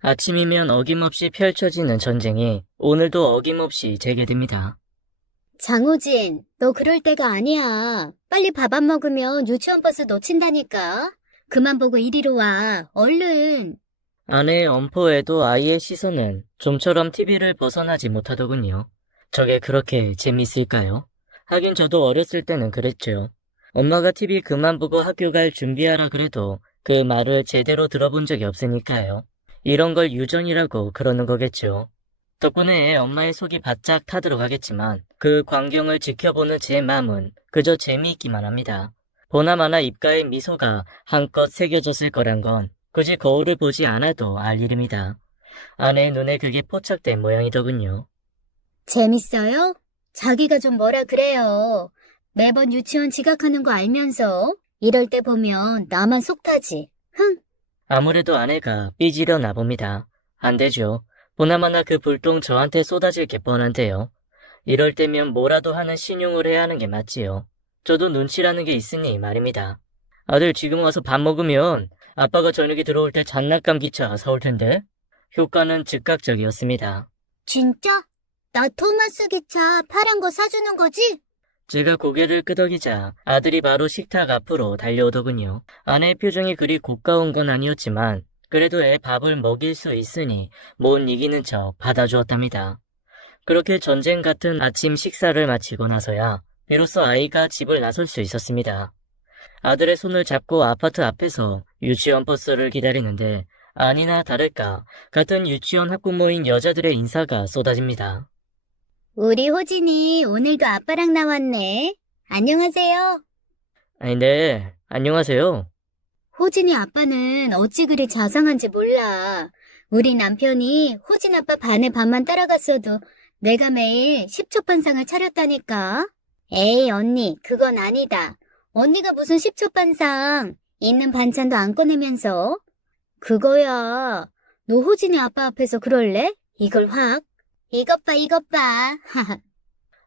아침이면 어김없이 펼쳐지는 전쟁이 오늘도 어김없이 재개됩니다. 장호진, 너 그럴 때가 아니야. 빨리 밥 안 먹으면 유치원 버스 놓친다니까. 그만 보고 이리로 와. 얼른. 아내의 엄포에도 아이의 시선은 좀처럼 TV를 벗어나지 못하더군요. 저게 그렇게 재밌을까요? 하긴 저도 어렸을 때는 그랬죠. 엄마가 TV 그만 보고 학교 갈 준비하라 그래도 그 말을 제대로 들어본 적이 없으니까요. 이런 걸 유전이라고 그러는 거겠죠. 덕분에 엄마의 속이 바짝 타들어가겠지만 그 광경을 지켜보는 제 마음은 그저 재미있기만 합니다. 보나마나 입가에 미소가 한껏 새겨졌을 거란 건 굳이 거울을 보지 않아도 알 일입니다. 아내의 눈에 그게 포착된 모양이더군요. 재밌어요? 자기가 좀 뭐라 그래요. 매번 유치원 지각하는 거 알면서 이럴 때 보면 나만 속 타지. 흥. 아무래도 아내가 삐지려나 봅니다. 안 되죠. 보나마나 그 불똥 저한테 쏟아질 게 뻔한데요. 이럴 때면 뭐라도 하는 신용을 해야 하는 게 맞지요. 저도 눈치라는 게 있으니 말입니다. 아들 지금 와서 밥 먹으면 아빠가 저녁에 들어올 때 장난감 기차 사올 텐데. 효과는 즉각적이었습니다. 진짜? 나 토마스 기차 파란 거 사주는 거지? 제가 고개를 끄덕이자 아들이 바로 식탁 앞으로 달려오더군요. 아내의 표정이 그리 고가운 건 아니었지만 그래도 애 밥을 먹일 수 있으니 못 이기는 척 받아주었답니다. 그렇게 전쟁 같은 아침 식사를 마치고 나서야 비로소 아이가 집을 나설 수 있었습니다. 아들의 손을 잡고 아파트 앞에서 유치원 버스를 기다리는데 아니나 다를까 같은 유치원 학부모인 여자들의 인사가 쏟아집니다. 우리 호진이 오늘도 아빠랑 나왔네. 안녕하세요. 네, 안녕하세요. 호진이 아빠는 어찌 그리 자상한지 몰라. 우리 남편이 호진 아빠 반에 반만 따라갔어도 내가 매일 10초 반상을 차렸다니까. 에이, 언니, 그건 아니다. 언니가 무슨 10초 반상. 있는 반찬도 안 꺼내면서. 그거야. 너 호진이 아빠 앞에서 그럴래? 이걸 확. 이것 봐, 이것 봐.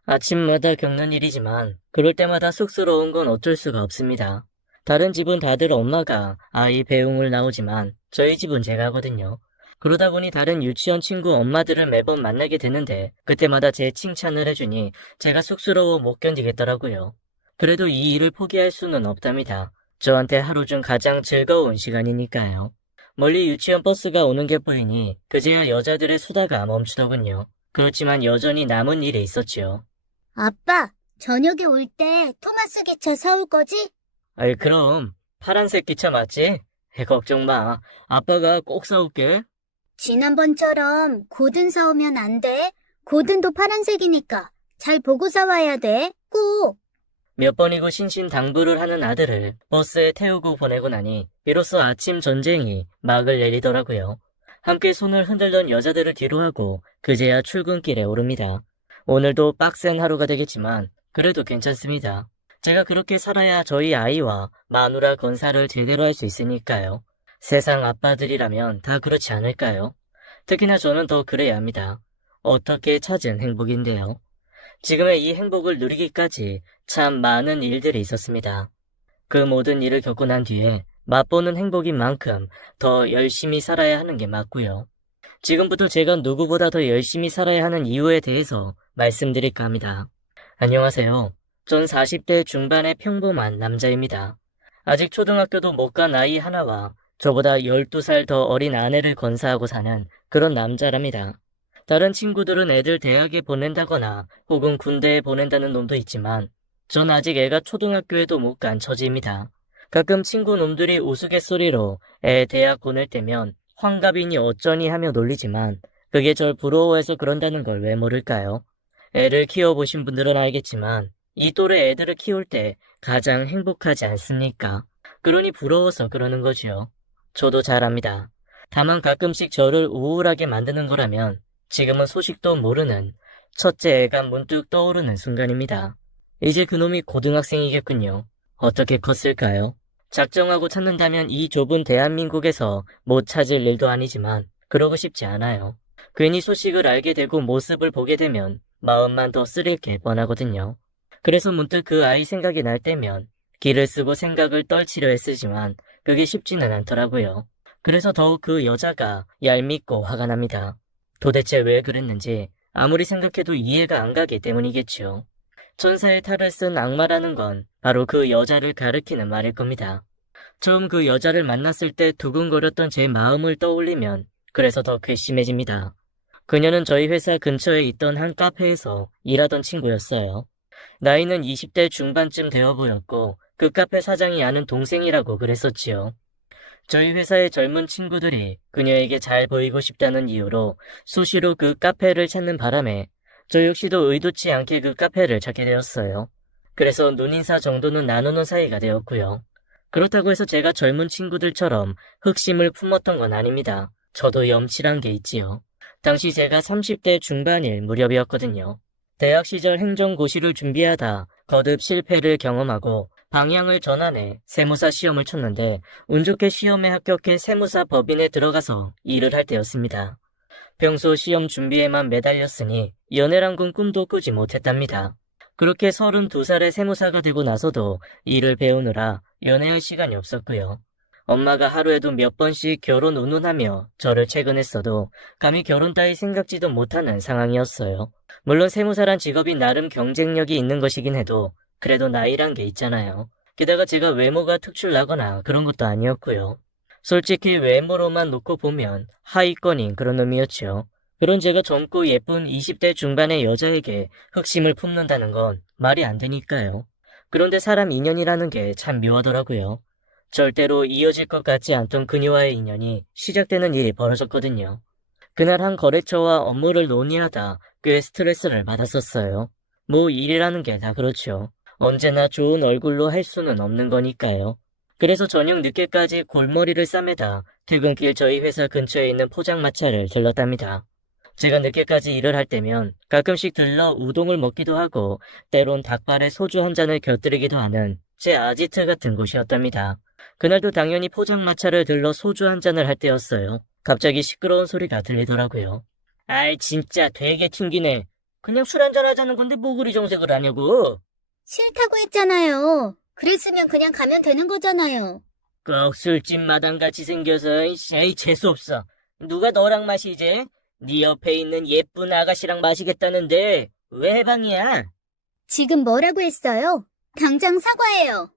아침마다 겪는 일이지만 그럴 때마다 쑥스러운 건 어쩔 수가 없습니다. 다른 집은 다들 엄마가 아이 배웅을 나오지만 저희 집은 제가 하거든요. 그러다 보니 다른 유치원 친구 엄마들을 매번 만나게 되는데 그때마다 제 칭찬을 해주니 제가 쑥스러워 못 견디겠더라고요. 그래도 이 일을 포기할 수는 없답니다. 저한테 하루 중 가장 즐거운 시간이니까요. 멀리 유치원 버스가 오는 게 보이니 그제야 여자들의 수다가 멈추더군요. 그렇지만 여전히 남은 일이 있었지요. 아빠, 저녁에 올 때 토마스 기차 사올 거지? 아이 그럼 파란색 기차 맞지? 걱정 마. 아빠가 꼭 사올게. 지난번처럼 고든 사오면 안 돼. 고든도 파란색이니까 잘 보고 사와야 돼. 꼭. 몇 번이고 신신당부를 하는 아들을 버스에 태우고 보내고 나니 비로소 아침 전쟁이 막을 내리더라고요. 함께 손을 흔들던 여자들을 뒤로하고 그제야 출근길에 오릅니다. 오늘도 빡센 하루가 되겠지만 그래도 괜찮습니다. 제가 그렇게 살아야 저희 아이와 마누라 건사를 제대로 할 수 있으니까요. 세상 아빠들이라면 다 그렇지 않을까요? 특히나 저는 더 그래야 합니다. 어떻게 찾은 행복인데요. 지금의 이 행복을 누리기까지 참 많은 일들이 있었습니다. 그 모든 일을 겪고 난 뒤에 맛보는 행복인 만큼 더 열심히 살아야 하는 게 맞고요. 지금부터 제가 누구보다 더 열심히 살아야 하는 이유에 대해서 말씀드릴까 합니다. 안녕하세요. 전 40대 중반의 평범한 남자입니다. 아직 초등학교도 못 간 아이 하나와 저보다 12살 더 어린 아내를 건사하고 사는 그런 남자랍니다. 다른 친구들은 애들 대학에 보낸다거나 혹은 군대에 보낸다는 놈도 있지만 전 아직 애가 초등학교에도 못 간 처지입니다. 가끔 친구 놈들이 우스갯소리로 애 대학 보낼 때면 환갑이니 어쩌니 하며 놀리지만 그게 절 부러워해서 그런다는 걸 왜 모를까요? 애를 키워보신 분들은 알겠지만 이 또래 애들을 키울 때 가장 행복하지 않습니까? 그러니 부러워서 그러는 거지요. 저도 잘 압니다. 다만 가끔씩 저를 우울하게 만드는 거라면 지금은 소식도 모르는 첫째 애가 문득 떠오르는 순간입니다. 이제 그놈이 고등학생이겠군요. 어떻게 컸을까요? 작정하고 찾는다면 이 좁은 대한민국에서 못 찾을 일도 아니지만 그러고 싶지 않아요. 괜히 소식을 알게 되고 모습을 보게 되면 마음만 더 쓰릴 게 뻔하거든요. 그래서 문득 그 아이 생각이 날 때면 기를 쓰고 생각을 떨치려 애쓰지만 그게 쉽지는 않더라고요. 그래서 더욱 그 여자가 얄밉고 화가 납니다. 도대체 왜 그랬는지 아무리 생각해도 이해가 안 가기 때문이겠죠. 천사의 탈을 쓴 악마라는 건 바로 그 여자를 가리키는 말일 겁니다. 처음 그 여자를 만났을 때 두근거렸던 제 마음을 떠올리면 그래서 더 괘씸해집니다. 그녀는 저희 회사 근처에 있던 한 카페에서 일하던 친구였어요. 나이는 20대 중반쯤 되어 보였고 그 카페 사장이 아는 동생이라고 그랬었지요. 저희 회사의 젊은 친구들이 그녀에게 잘 보이고 싶다는 이유로 수시로 그 카페를 찾는 바람에 저 역시도 의도치 않게 그 카페를 찾게 되었어요. 그래서 눈인사 정도는 나누는 사이가 되었고요. 그렇다고 해서 제가 젊은 친구들처럼 흑심을 품었던 건 아닙니다. 저도 염치란 게 있지요. 당시 제가 30대 중반일 무렵이었거든요. 대학 시절 행정고시를 준비하다 거듭 실패를 경험하고 방향을 전환해 세무사 시험을 쳤는데 운 좋게 시험에 합격해 세무사 법인에 들어가서 일을 할 때였습니다. 평소 시험 준비에만 매달렸으니 연애란 건 꿈도 꾸지 못했답니다. 그렇게 32살의 세무사가 되고 나서도 일을 배우느라 연애할 시간이 없었고요. 엄마가 하루에도 몇 번씩 결혼 운운하며 저를 채근했어도 감히 결혼 따위 생각지도 못하는 상황이었어요. 물론 세무사란 직업이 나름 경쟁력이 있는 것이긴 해도 그래도 나이란 게 있잖아요. 게다가 제가 외모가 특출나거나 그런 것도 아니었고요. 솔직히 외모로만 놓고 보면 하위권인 그런 놈이었죠. 그런 제가 젊고 예쁜 20대 중반의 여자에게 흑심을 품는다는 건 말이 안 되니까요. 그런데 사람 인연이라는 게 참 묘하더라고요. 절대로 이어질 것 같지 않던 그녀와의 인연이 시작되는 일이 벌어졌거든요. 그날 한 거래처와 업무를 논의하다 꽤 스트레스를 받았었어요. 뭐 일이라는 게 다 그렇죠. 언제나 좋은 얼굴로 할 수는 없는 거니까요. 그래서 저녁 늦게까지 골머리를 싸매다 퇴근길 저희 회사 근처에 있는 포장마차를 들렀답니다. 제가 늦게까지 일을 할 때면 가끔씩 들러 우동을 먹기도 하고 때론 닭발에 소주 한 잔을 곁들이기도 하는 제 아지트 같은 곳이었답니다. 그날도 당연히 포장마차를 들러 소주 한 잔을 할 때였어요. 갑자기 시끄러운 소리가 들리더라고요. 아이 진짜 되게 튕기네. 그냥 술 한잔 하자는 건데 뭐 그리 정색을 하냐고. 싫다고 했잖아요. 그랬으면 그냥 가면 되는 거잖아요. 꼭 술집 마당같이 생겨서 에이 재수없어. 누가 너랑 마시지? 네 옆에 있는 예쁜 아가씨랑 마시겠다는데 왜 해방이야? 지금 뭐라고 했어요? 당장 사과해요.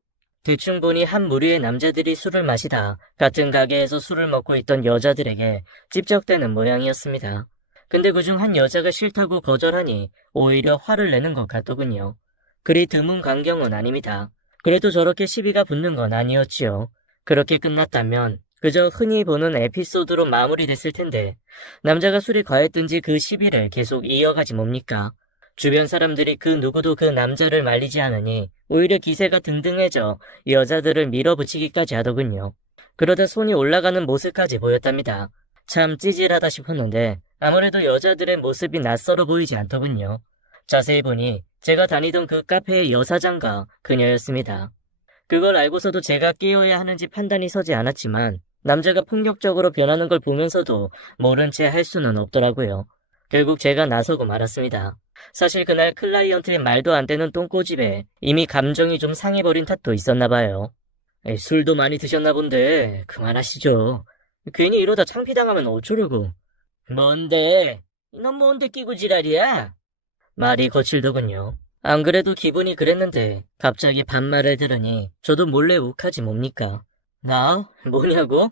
대충 보니 한 무리의 남자들이 술을 마시다 같은 가게에서 술을 먹고 있던 여자들에게 찝적대는 모양이었습니다. 근데 그중 한 여자가 싫다고 거절하니 오히려 화를 내는 것 같더군요. 그리 드문 광경은 아닙니다. 그래도 저렇게 시비가 붙는 건 아니었지요. 그렇게 끝났다면 그저 흔히 보는 에피소드로 마무리됐을 텐데 남자가 술이 과했든지 그 시비를 계속 이어가지 뭡니까? 주변 사람들이 그 누구도 그 남자를 말리지 않으니 오히려 기세가 등등해져 여자들을 밀어붙이기까지 하더군요. 그러다 손이 올라가는 모습까지 보였답니다. 참 찌질하다 싶었는데 아무래도 여자들의 모습이 낯설어 보이지 않더군요. 자세히 보니 제가 다니던 그 카페의 여사장과 그녀였습니다. 그걸 알고서도 제가 끼어야 하는지 판단이 서지 않았지만 남자가 폭력적으로 변하는 걸 보면서도 모른 채 할 수는 없더라고요. 결국 제가 나서고 말았습니다. 사실 그날 클라이언트의 말도 안 되는 똥꼬집에 이미 감정이 좀 상해버린 탓도 있었나 봐요. 술도 많이 드셨나 본데 그만하시죠. 괜히 이러다 창피당하면 어쩌려고. 뭔데? 넌 뭔데 끼고 지랄이야? 말이 거칠더군요. 안 그래도 기분이 그랬는데 갑자기 반말을 들으니 저도 몰래 욱하지 뭡니까? 나? 뭐냐고?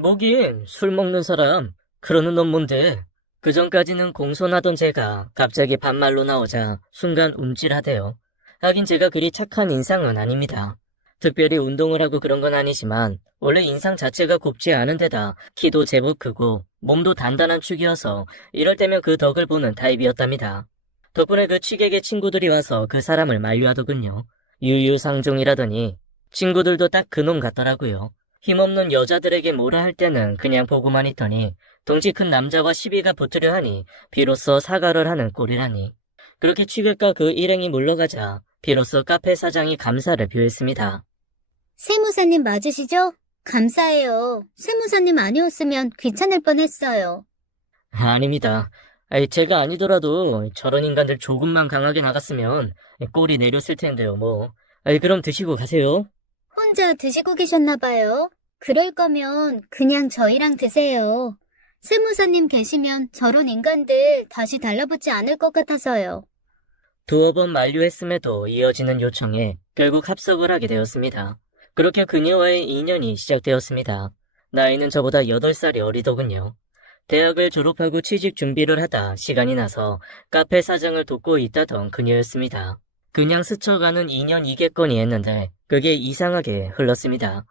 뭐긴 술 먹는 사람. 그러는 넌 뭔데? 그전까지는 공손하던 제가 갑자기 반말로 나오자 순간 움찔하대요. 하긴 제가 그리 착한 인상은 아닙니다. 특별히 운동을 하고 그런 건 아니지만 원래 인상 자체가 곱지 않은 데다 키도 제법 크고 몸도 단단한 축이어서 이럴 때면 그 덕을 보는 타입이었답니다. 덕분에 그 취객의 친구들이 와서 그 사람을 만류하더군요. 유유상종이라더니 친구들도 딱 그놈 같더라고요. 힘없는 여자들에게 뭐라 할 때는 그냥 보고만 있더니 덩치 큰 남자와 시비가 붙으려 하니 비로소 사과를 하는 꼴이라니. 그렇게 취객과 그 일행이 물러가자 비로소 카페 사장이 감사를 표했습니다. 세무사님 맞으시죠? 감사해요. 세무사님 아니었으면 귀찮을 뻔했어요. 아닙니다. 제가 아니더라도 저런 인간들 조금만 강하게 나갔으면 꼴이 내렸을 텐데요, 뭐. 그럼 드시고 가세요. 혼자 드시고 계셨나 봐요. 그럴 거면 그냥 저희랑 드세요. 세무사님 계시면 저런 인간들 다시 달라붙지 않을 것 같아서요. 두어 번 만류했음에도 이어지는 요청에 결국 합석을 하게 되었습니다. 그렇게 그녀와의 인연이 시작되었습니다. 나이는 저보다 8살이 어리더군요. 대학을 졸업하고 취직 준비를 하다 시간이 나서 카페 사장을 돕고 있다던 그녀였습니다. 그냥 스쳐가는 2년 2개건이 했는데 그게 이상하게 흘렀습니다.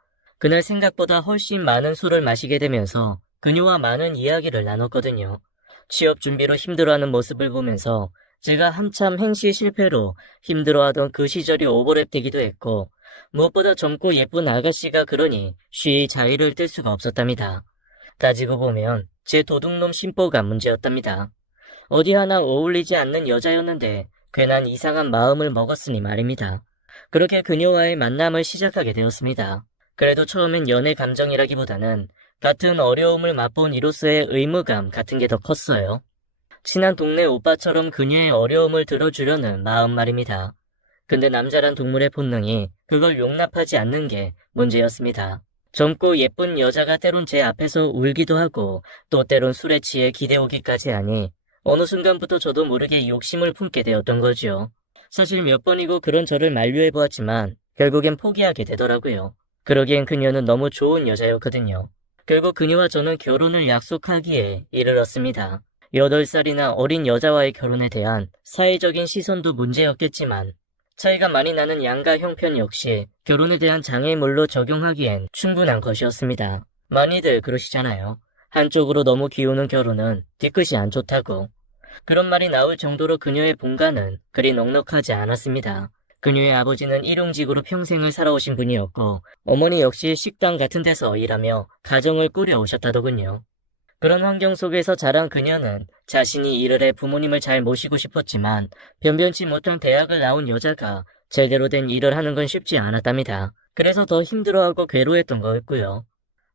그날 생각보다 훨씬 많은 술을 마시게 되면서 그녀와 많은 이야기를 나눴거든요. 취업 준비로 힘들어하는 모습을 보면서 제가 한참 행시 실패로 힘들어하던 그 시절이 오버랩되기도 했고 무엇보다 젊고 예쁜 아가씨가 그러니 쉬이 자리를 뜰 수가 없었답니다. 따지고 보면 제 도둑놈 심보가 문제였답니다. 어디 하나 어울리지 않는 여자였는데 괜한 이상한 마음을 먹었으니 말입니다. 그렇게 그녀와의 만남을 시작하게 되었습니다. 그래도 처음엔 연애 감정이라기보다는 같은 어려움을 맛본 이로서의 의무감 같은 게 더 컸어요. 친한 동네 오빠처럼 그녀의 어려움을 들어주려는 마음 말입니다. 근데 남자란 동물의 본능이 그걸 용납하지 않는 게 문제였습니다. 젊고 예쁜 여자가 때론 제 앞에서 울기도 하고 또 때론 술에 취해 기대오기까지 하니 어느 순간부터 저도 모르게 욕심을 품게 되었던 거죠. 사실 몇 번이고 그런 저를 만류해보았지만 결국엔 포기하게 되더라고요. 그러기엔 그녀는 너무 좋은 여자였거든요. 결국 그녀와 저는 결혼을 약속하기에 이르렀습니다. 8살이나 어린 여자와의 결혼에 대한 사회적인 시선도 문제였겠지만 차이가 많이 나는 양가 형편 역시 결혼에 대한 장애물로 적용하기엔 충분한 것이었습니다. 많이들 그러시잖아요. 한쪽으로 너무 기우는 결혼은 뒤끝이 안 좋다고. 그런 말이 나올 정도로 그녀의 본가는 그리 넉넉하지 않았습니다. 그녀의 아버지는 일용직으로 평생을 살아오신 분이었고 어머니 역시 식당 같은 데서 일하며 가정을 꾸려오셨다더군요. 그런 환경 속에서 자란 그녀는 자신이 일을 해 부모님을 잘 모시고 싶었지만 변변치 못한 대학을 나온 여자가 제대로 된 일을 하는 건 쉽지 않았답니다. 그래서 더 힘들어하고 괴로웠던 거였고요.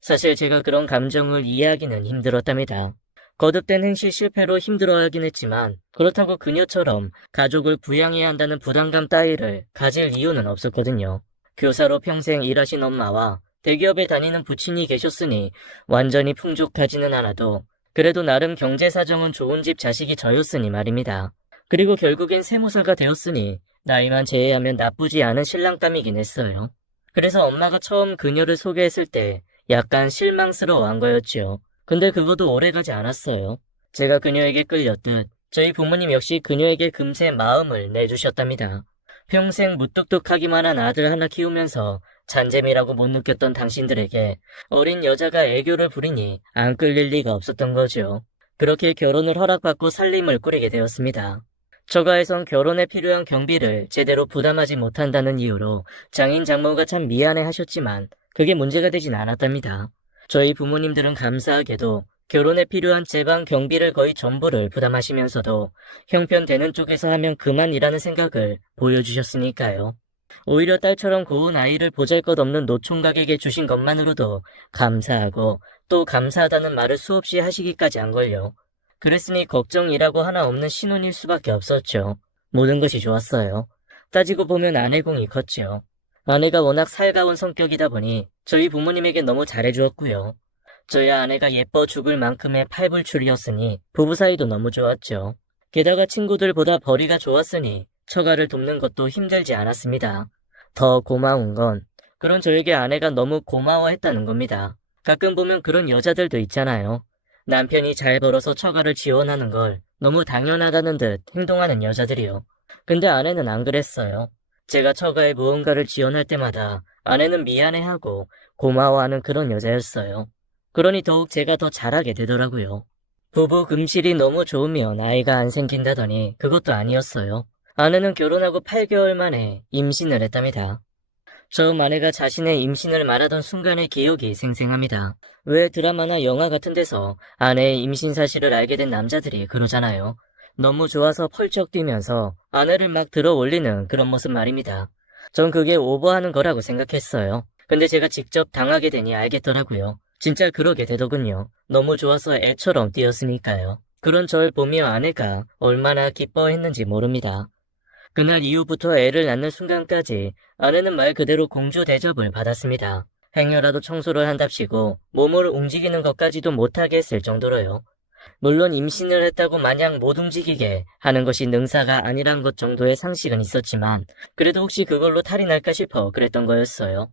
사실 제가 그런 감정을 이해하기는 힘들었답니다. 거듭된 행시 실패로 힘들어하긴 했지만 그렇다고 그녀처럼 가족을 부양해야 한다는 부담감 따위를 가질 이유는 없었거든요. 교사로 평생 일하신 엄마와 대기업에 다니는 부친이 계셨으니 완전히 풍족하지는 않아도 그래도 나름 경제 사정은 좋은 집 자식이 저였으니 말입니다. 그리고 결국엔 세무사가 되었으니 나이만 제외하면 나쁘지 않은 신랑감이긴 했어요. 그래서 엄마가 처음 그녀를 소개했을 때 약간 실망스러워한 거였죠. 근데 그것도 오래가지 않았어요. 제가 그녀에게 끌렸듯 저희 부모님 역시 그녀에게 금세 마음을 내주셨답니다. 평생 무뚝뚝하기만 한 아들 하나 키우면서 잔재미라고 못 느꼈던 당신들에게 어린 여자가 애교를 부리니 안 끌릴 리가 없었던 거죠. 그렇게 결혼을 허락받고 살림을 꾸리게 되었습니다. 처가에선 결혼에 필요한 경비를 제대로 부담하지 못한다는 이유로 장인 장모가 참 미안해 하셨지만 그게 문제가 되진 않았답니다. 저희 부모님들은 감사하게도 결혼에 필요한 제방 경비를 거의 전부를 부담하시면서도 형편되는 쪽에서 하면 그만이라는 생각을 보여주셨으니까요. 오히려 딸처럼 고운 아이를 보잘것없는 노총각에게 주신 것만으로도 감사하고 또 감사하다는 말을 수없이 하시기까지 한 걸요. 그랬으니 걱정이라고 하나 없는 신혼일 수밖에 없었죠. 모든 것이 좋았어요. 따지고 보면 아내공이 컸죠. 아내가 워낙 살가운 성격이다 보니 저희 부모님에게 너무 잘해주었고요. 저야 아내가 예뻐 죽을 만큼의 팔불출이었으니 부부 사이도 너무 좋았죠. 게다가 친구들보다 벌이가 좋았으니 처가를 돕는 것도 힘들지 않았습니다. 더 고마운 건 그런 저에게 아내가 너무 고마워했다는 겁니다. 가끔 보면 그런 여자들도 있잖아요. 남편이 잘 벌어서 처가를 지원하는 걸 너무 당연하다는 듯 행동하는 여자들이요. 근데 아내는 안 그랬어요. 제가 처가에 무언가를 지원할 때마다 아내는 미안해하고 고마워하는 그런 여자였어요. 그러니 더욱 제가 더 잘하게 되더라고요. 부부 금실이 너무 좋으면 아이가 안 생긴다더니 그것도 아니었어요. 아내는 결혼하고 8개월 만에 임신을 했답니다. 처음 아내가 자신의 임신을 말하던 순간의 기억이 생생합니다. 왜 드라마나 영화 같은 데서 아내의 임신 사실을 알게 된 남자들이 그러잖아요. 너무 좋아서 펄쩍 뛰면서 아내를 막 들어 올리는 그런 모습 말입니다. 전 그게 오버하는 거라고 생각했어요. 근데 제가 직접 당하게 되니 알겠더라고요. 진짜 그러게 되더군요. 너무 좋아서 애처럼 뛰었으니까요. 그런 절 보며 아내가 얼마나 기뻐했는지 모릅니다. 그날 이후부터 애를 낳는 순간까지 아내는 말 그대로 공주 대접을 받았습니다. 행여라도 청소를 한답시고 몸을 움직이는 것까지도 못하게 했을 정도로요. 물론 임신을 했다고 마냥 못 움직이게 하는 것이 능사가 아니란 것 정도의 상식은 있었지만 그래도 혹시 그걸로 탈이 날까 싶어 그랬던 거였어요.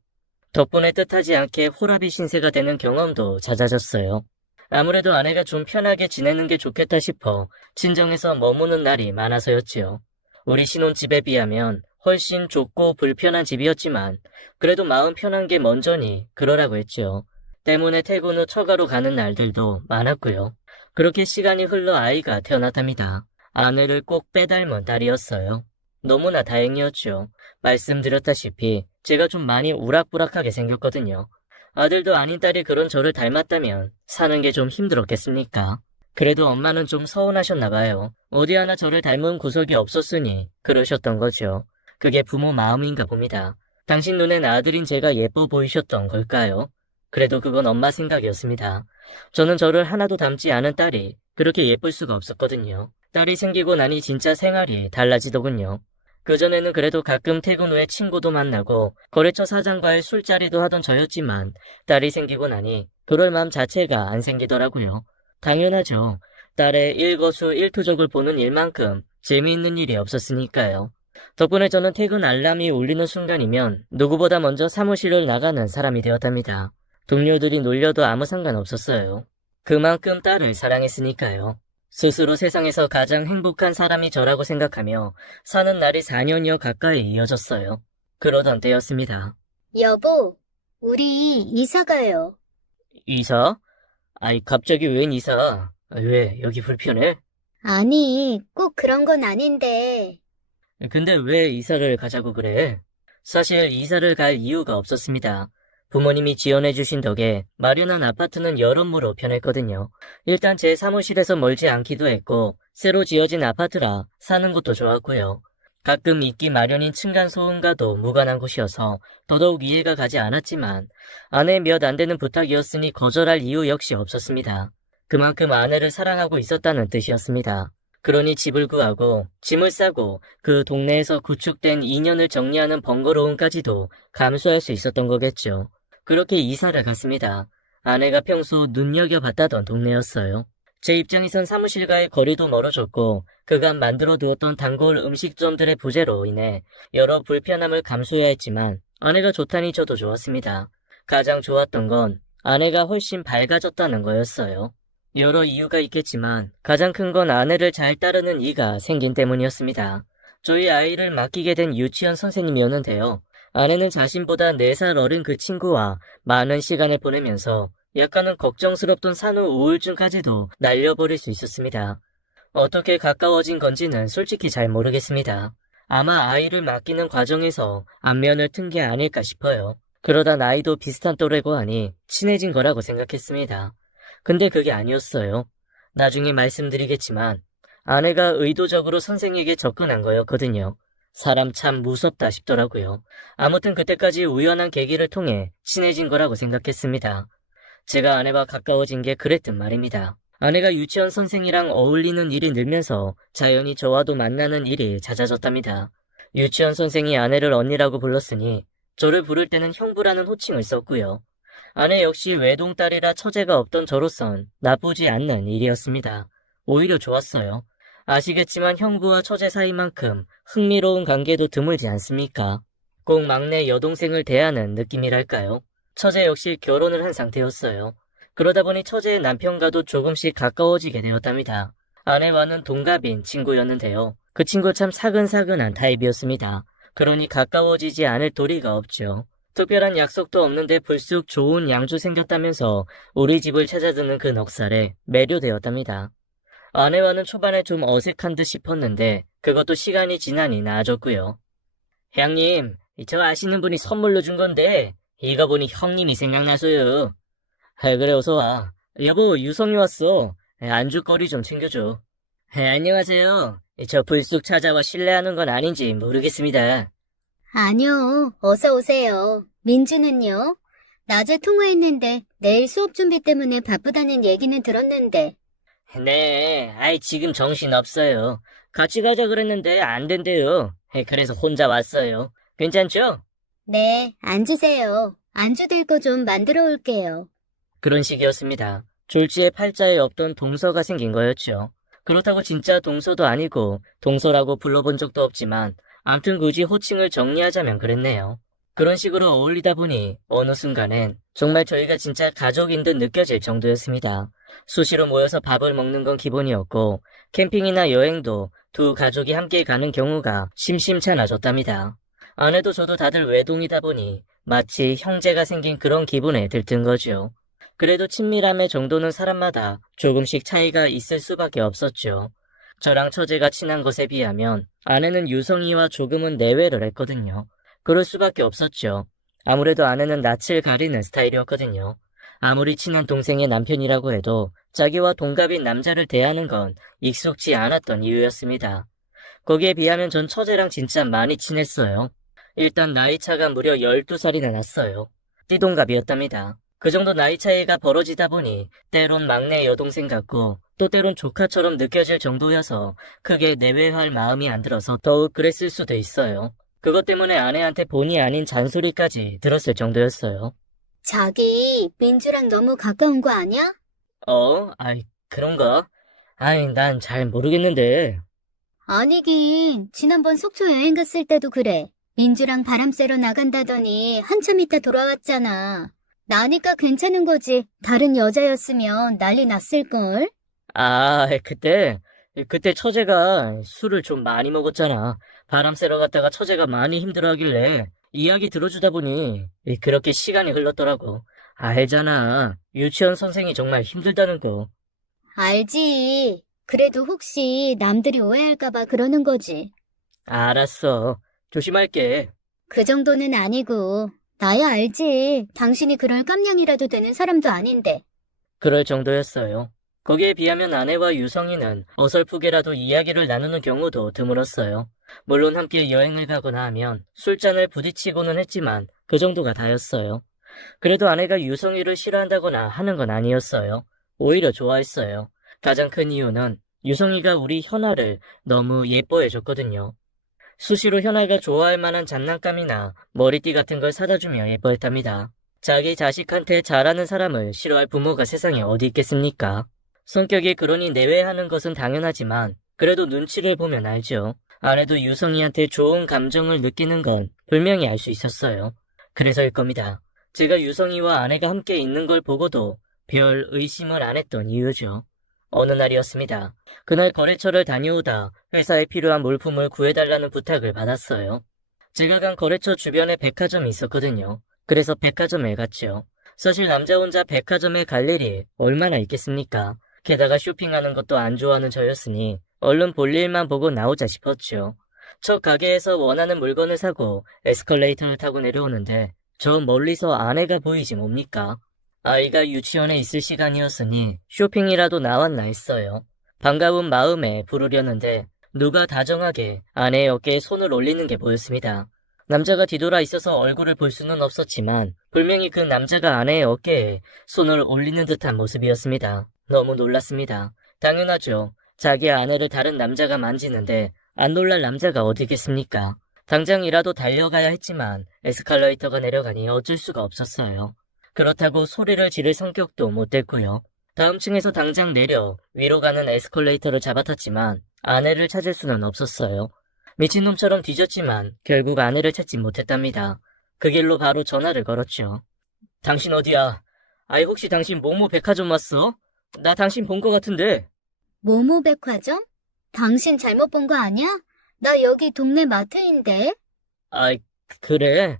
덕분에 뜻하지 않게 호라비 신세가 되는 경험도 잦아졌어요. 아무래도 아내가 좀 편하게 지내는 게 좋겠다 싶어 친정에서 머무는 날이 많아서였지요. 우리 신혼집에 비하면 훨씬 좁고 불편한 집이었지만 그래도 마음 편한 게 먼저니 그러라고 했지요. 때문에 퇴근 후 처가로 가는 날들도 많았고요. 그렇게 시간이 흘러 아이가 태어났답니다. 아내를 꼭 빼닮은 딸이었어요. 너무나 다행이었죠. 말씀드렸다시피 제가 좀 많이 우락부락하게 생겼거든요. 아들도 아닌 딸이 그런 저를 닮았다면 사는 게 좀 힘들었겠습니까? 그래도 엄마는 좀 서운하셨나 봐요. 어디 하나 저를 닮은 구석이 없었으니 그러셨던 거죠. 그게 부모 마음인가 봅니다. 당신 눈엔 아들인 제가 예뻐 보이셨던 걸까요? 그래도 그건 엄마 생각이었습니다. 저는 저를 하나도 닮지 않은 딸이 그렇게 예쁠 수가 없었거든요. 딸이 생기고 나니 진짜 생활이 달라지더군요. 그전에는 그래도 가끔 퇴근 후에 친구도 만나고 거래처 사장과의 술자리도 하던 저였지만 딸이 생기고 나니 그럴 마음 자체가 안 생기더라고요. 당연하죠. 딸의 일거수일투족을 보는 일만큼 재미있는 일이 없었으니까요. 덕분에 저는 퇴근 알람이 울리는 순간이면 누구보다 먼저 사무실을 나가는 사람이 되었답니다. 동료들이 놀려도 아무 상관없었어요. 그만큼 딸을 사랑했으니까요. 스스로 세상에서 가장 행복한 사람이 저라고 생각하며 사는 날이 4년여 가까이 이어졌어요. 그러던 때였습니다. 여보, 우리 이사 가요. 이사? 아이, 갑자기 웬 이사? 왜, 여기 불편해? 아니, 꼭 그런 건 아닌데. 근데 왜 이사를 가자고 그래? 사실 이사를 갈 이유가 없었습니다. 부모님이 지원해주신 덕에 마련한 아파트는 여러모로 편했거든요. 일단 제 사무실에서 멀지 않기도 했고 새로 지어진 아파트라 사는 곳도 좋았고요. 가끔 있기 마련인 층간소음과도 무관한 곳이어서 더더욱 이해가 가지 않았지만 아내의 몇 안 되는 부탁이었으니 거절할 이유 역시 없었습니다. 그만큼 아내를 사랑하고 있었다는 뜻이었습니다. 그러니 집을 구하고 짐을 싸고 그 동네에서 구축된 인연을 정리하는 번거로움까지도 감수할 수 있었던 거겠죠. 그렇게 이사를 갔습니다. 아내가 평소 눈여겨봤다던 동네였어요. 제 입장에선 사무실과의 거리도 멀어졌고 그간 만들어 두었던 단골 음식점들의 부재로 인해 여러 불편함을 감수해야 했지만 아내가 좋다니 저도 좋았습니다. 가장 좋았던 건 아내가 훨씬 밝아졌다는 거였어요. 여러 이유가 있겠지만 가장 큰 건 아내를 잘 따르는 이가 생긴 때문이었습니다. 저희 아이를 맡기게 된 유치원 선생님이었는데요. 아내는 자신보다 4살 어린 그 친구와 많은 시간을 보내면서 약간은 걱정스럽던 산후 우울증까지도 날려버릴 수 있었습니다. 어떻게 가까워진 건지는 솔직히 잘 모르겠습니다. 아마 아이를 맡기는 과정에서 안면을 튼 게 아닐까 싶어요. 그러다 나이도 비슷한 또래고 하니 친해진 거라고 생각했습니다. 근데 그게 아니었어요. 나중에 말씀드리겠지만 아내가 의도적으로 선생에게 접근한 거였거든요. 사람 참 무섭다 싶더라고요. 아무튼 그때까지 우연한 계기를 통해 친해진 거라고 생각했습니다. 제가 아내와 가까워진 게 그랬단 말입니다. 아내가 유치원 선생이랑 어울리는 일이 늘면서 자연히 저와도 만나는 일이 잦아졌답니다. 유치원 선생이 아내를 언니라고 불렀으니 저를 부를 때는 형부라는 호칭을 썼고요. 아내 역시 외동딸이라 처제가 없던 저로선 나쁘지 않는 일이었습니다. 오히려 좋았어요. 아시겠지만 형부와 처제 사이만큼 흥미로운 관계도 드물지 않습니까? 꼭 막내 여동생을 대하는 느낌이랄까요? 처제 역시 결혼을 한 상태였어요. 그러다 보니 처제의 남편과도 조금씩 가까워지게 되었답니다. 아내와는 동갑인 친구였는데요. 그 친구 참 사근사근한 타입이었습니다. 그러니 가까워지지 않을 도리가 없죠. 특별한 약속도 없는데 불쑥 좋은 양주 생겼다면서 우리 집을 찾아드는 그 넉살에 매료되었답니다. 아내와는 초반에 좀 어색한 듯 싶었는데 그것도 시간이 지나니 나아졌고요. 형님, 저 아시는 분이 선물로 준 건데 이거 보니 형님이 생각나서요. 그래 어서 와. 여보, 유성이 왔어. 안주거리 좀 챙겨줘. 안녕하세요. 저 불쑥 찾아와 실례하는 건 아닌지 모르겠습니다. 아니요, 어서 오세요. 민주는요? 낮에 통화했는데 내일 수업 준비 때문에 바쁘다는 얘기는 들었는데. 네, 지금 정신 없어요. 같이 가자 그랬는데 안 된대요. 그래서 혼자 왔어요. 괜찮죠? 네, 앉으세요. 안주 될 거 좀 만들어 올게요. 그런 식이었습니다. 졸지에 팔자에 없던 동서가 생긴 거였죠. 그렇다고 진짜 동서도 아니고 동서라고 불러본 적도 없지만 암튼 굳이 호칭을 정리하자면 그랬네요. 그런 식으로 어울리다 보니 어느 순간엔 정말 저희가 진짜 가족인 듯 느껴질 정도였습니다. 수시로 모여서 밥을 먹는 건 기본이었고 캠핑이나 여행도 두 가족이 함께 가는 경우가 심심찮아졌답니다. 아내도 저도 다들 외동이다 보니 마치 형제가 생긴 그런 기분에 들뜬 거죠. 그래도 친밀함의 정도는 사람마다 조금씩 차이가 있을 수밖에 없었죠. 저랑 처제가 친한 것에 비하면 아내는 유성이와 조금은 내외를 했거든요. 그럴 수밖에 없었죠. 아무래도 아내는 낯을 가리는 스타일이었거든요. 아무리 친한 동생의 남편이라고 해도 자기와 동갑인 남자를 대하는 건 익숙지 않았던 이유였습니다. 거기에 비하면 전 처제랑 진짜 많이 친했어요. 일단 나이차가 무려 12살이나 났어요. 띠동갑이었답니다. 그 정도 나이 차이가 벌어지다 보니 때론 막내 여동생 같고 또 때론 조카처럼 느껴질 정도여서 크게 내외할 마음이 안 들어서 더욱 그랬을 수도 있어요. 그것 때문에 아내한테 본의 아닌 잔소리까지 들었을 정도였어요. 자기, 민주랑 너무 가까운 거 아니야? 그런가? 난 잘 모르겠는데. 아니긴, 지난번 속초 여행 갔을 때도 그래. 민주랑 바람 쐬러 나간다더니 한참 있다 돌아왔잖아. 나니까 괜찮은 거지. 다른 여자였으면 난리 났을걸? 그때 처제가 술을 좀 많이 먹었잖아. 바람 쐬러 갔다가 처제가 많이 힘들어하길래 이야기 들어주다 보니 그렇게 시간이 흘렀더라고. 알잖아. 유치원 선생이 정말 힘들다는 거. 알지. 그래도 혹시 남들이 오해할까봐 그러는 거지. 알았어. 조심할게. 그 정도는 아니고. 나야 알지. 당신이 그럴 깜냥이라도 되는 사람도 아닌데. 그럴 정도였어요. 거기에 비하면 아내와 유성이는 어설프게라도 이야기를 나누는 경우도 드물었어요. 물론 함께 여행을 가거나 하면 술잔을 부딪히고는 했지만 그 정도가 다였어요. 그래도 아내가 유성이를 싫어한다거나 하는 건 아니었어요. 오히려 좋아했어요. 가장 큰 이유는 유성이가 우리 현아를 너무 예뻐해줬거든요. 수시로 현아가 좋아할 만한 장난감이나 머리띠 같은 걸 사다주며 예뻐했답니다. 자기 자식한테 잘하는 사람을 싫어할 부모가 세상에 어디 있겠습니까? 성격이 그러니 내외하는 것은 당연하지만 그래도 눈치를 보면 알죠. 아내도 유성이한테 좋은 감정을 느끼는 건 분명히 알 수 있었어요. 그래서일 겁니다. 제가 유성이와 아내가 함께 있는 걸 보고도 별 의심을 안 했던 이유죠. 어느 날이었습니다. 그날 거래처를 다녀오다 회사에 필요한 물품을 구해달라는 부탁을 받았어요. 제가 간 거래처 주변에 백화점이 있었거든요. 그래서 백화점에 갔죠. 사실 남자 혼자 백화점에 갈 일이 얼마나 있겠습니까? 게다가 쇼핑하는 것도 안 좋아하는 저였으니 얼른 볼 일만 보고 나오자 싶었죠. 첫 가게에서 원하는 물건을 사고 에스컬레이터를 타고 내려오는데 저 멀리서 아내가 보이지 뭡니까? 아이가 유치원에 있을 시간이었으니 쇼핑이라도 나왔나 했어요. 반가운 마음에 부르려는데 누가 다정하게 아내의 어깨에 손을 올리는 게 보였습니다. 남자가 뒤돌아 있어서 얼굴을 볼 수는 없었지만 분명히 그 남자가 아내의 어깨에 손을 올리는 듯한 모습이었습니다. 너무 놀랐습니다. 당연하죠. 자기 아내를 다른 남자가 만지는데 안 놀랄 남자가 어디겠습니까? 당장이라도 달려가야 했지만 에스컬레이터가 내려가니 어쩔 수가 없었어요. 그렇다고 소리를 지를 성격도 못 됐고요. 다음 층에서 당장 내려 위로 가는 에스컬레이터를 잡아탔지만 아내를 찾을 수는 없었어요. 미친놈처럼 뒤졌지만 결국 아내를 찾지 못했답니다. 그 길로 바로 전화를 걸었죠. 당신 어디야? 혹시 당신 모모 백화점 왔어? 나 당신 본 거 같은데. 모모 백화점? 당신 잘못 본 거 아니야? 나 여기 동네 마트인데. 그래?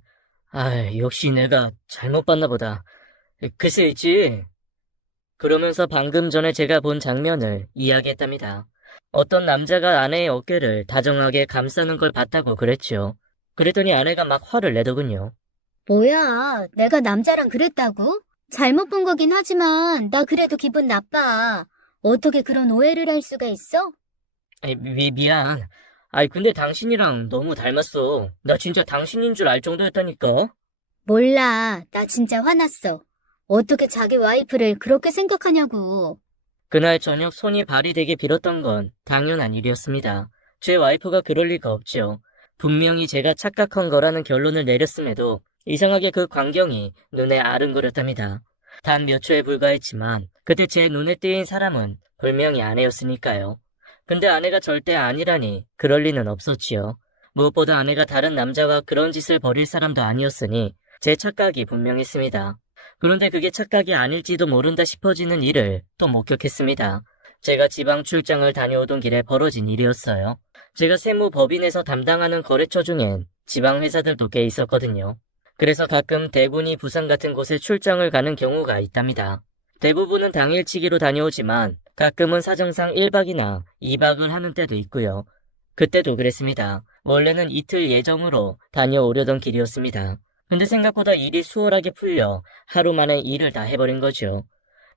역시 내가 잘못 봤나 보다. 글쎄 있지. 그러면서 방금 전에 제가 본 장면을 이야기했답니다. 어떤 남자가 아내의 어깨를 다정하게 감싸는 걸 봤다고 그랬죠. 그랬더니 아내가 막 화를 내더군요. 뭐야, 내가 남자랑 그랬다고? 잘못 본 거긴 하지만 나 그래도 기분 나빠. 어떻게 그런 오해를 할 수가 있어? 미안. 근데 당신이랑 너무 닮았어. 나 진짜 당신인 줄 알 정도였다니까. 몰라, 나 진짜 화났어. 어떻게 자기 와이프를 그렇게 생각하냐고. 그날 저녁 손이 발이 되게 빌었던 건 당연한 일이었습니다. 제 와이프가 그럴 리가 없죠. 분명히 제가 착각한 거라는 결론을 내렸음에도 이상하게 그 광경이 눈에 아른거렸답니다. 단 몇 초에 불과했지만 그때 제 눈에 띄인 사람은 분명히 아내였으니까요. 근데 아내가 절대 아니라니 그럴 리는 없었지요. 무엇보다 아내가 다른 남자와 그런 짓을 벌일 사람도 아니었으니 제 착각이 분명했습니다. 그런데 그게 착각이 아닐지도 모른다 싶어지는 일을 또 목격했습니다. 제가 지방 출장을 다녀오던 길에 벌어진 일이었어요. 제가 세무법인에서 담당하는 거래처 중엔 지방 회사들도 꽤 있었거든요. 그래서 가끔 대구니 부산 같은 곳에 출장을 가는 경우가 있답니다. 대부분은 당일치기로 다녀오지만 가끔은 사정상 1박이나 2박을 하는 때도 있고요. 그때도 그랬습니다. 원래는 이틀 예정으로 다녀오려던 길이었습니다. 근데 생각보다 일이 수월하게 풀려 하루 만에 일을 다 해버린 거죠.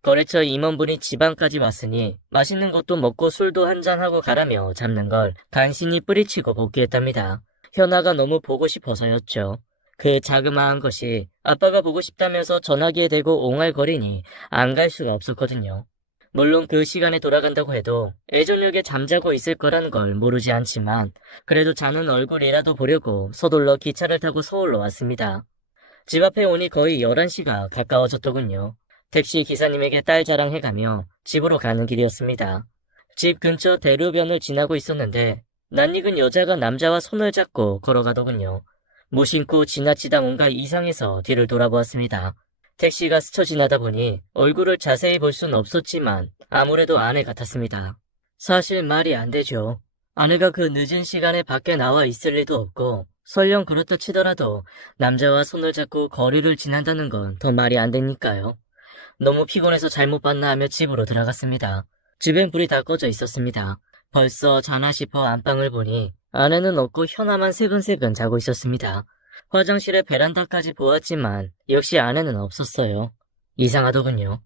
거래처 임원분이 지방까지 왔으니 맛있는 것도 먹고 술도 한잔하고 가라며 잡는 걸 간신히 뿌리치고 복귀했답니다. 현아가 너무 보고 싶어서였죠. 그 자그마한 것이 아빠가 보고 싶다면서 전화기에 대고 옹알거리니 안 갈 수가 없었거든요. 물론 그 시간에 돌아간다고 해도 애저녁에 잠자고 있을 거라는 걸 모르지 않지만 그래도 자는 얼굴이라도 보려고 서둘러 기차를 타고 서울로 왔습니다. 집 앞에 오니 거의 11시가 가까워졌더군요. 택시 기사님에게 딸 자랑해가며 집으로 가는 길이었습니다. 집 근처 대로변을 지나고 있었는데 낯익은 여자가 남자와 손을 잡고 걸어가더군요. 무심코 지나치다 뭔가 이상해서 뒤를 돌아보았습니다. 택시가 스쳐 지나다 보니 얼굴을 자세히 볼 순 없었지만 아무래도 아내 같았습니다. 사실 말이 안 되죠. 아내가 그 늦은 시간에 밖에 나와 있을 리도 없고 설령 그렇다 치더라도 남자와 손을 잡고 거리를 지난다는 건 더 말이 안 되니까요. 너무 피곤해서 잘못 봤나 하며 집으로 들어갔습니다. 집엔 불이 다 꺼져 있었습니다. 벌써 자나 싶어 안방을 보니 아내는 없고 현아만 새근새근 자고 있었습니다. 화장실에 베란다까지 보았지만 역시 아내는 없었어요. 이상하더군요.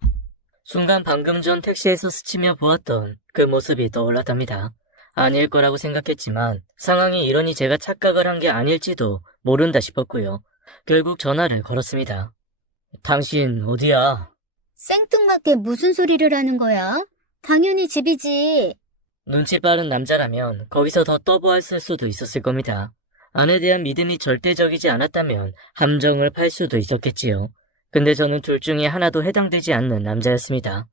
순간 방금 전 택시에서 스치며 보았던 그 모습이 떠올랐답니다. 아닐 거라고 생각했지만 상황이 이러니 제가 착각을 한 게 아닐지도 모른다 싶었고요. 결국 전화를 걸었습니다. 당신 어디야? 생뚱맞게 무슨 소리를 하는 거야? 당연히 집이지. 눈치 빠른 남자라면 거기서 더 떠보았을 수도 있었을 겁니다. 아내에 대한 믿음이 절대적이지 않았다면 함정을 팔 수도 있었겠지요. 근데 저는 둘 중에 하나도 해당되지 않는 남자였습니다.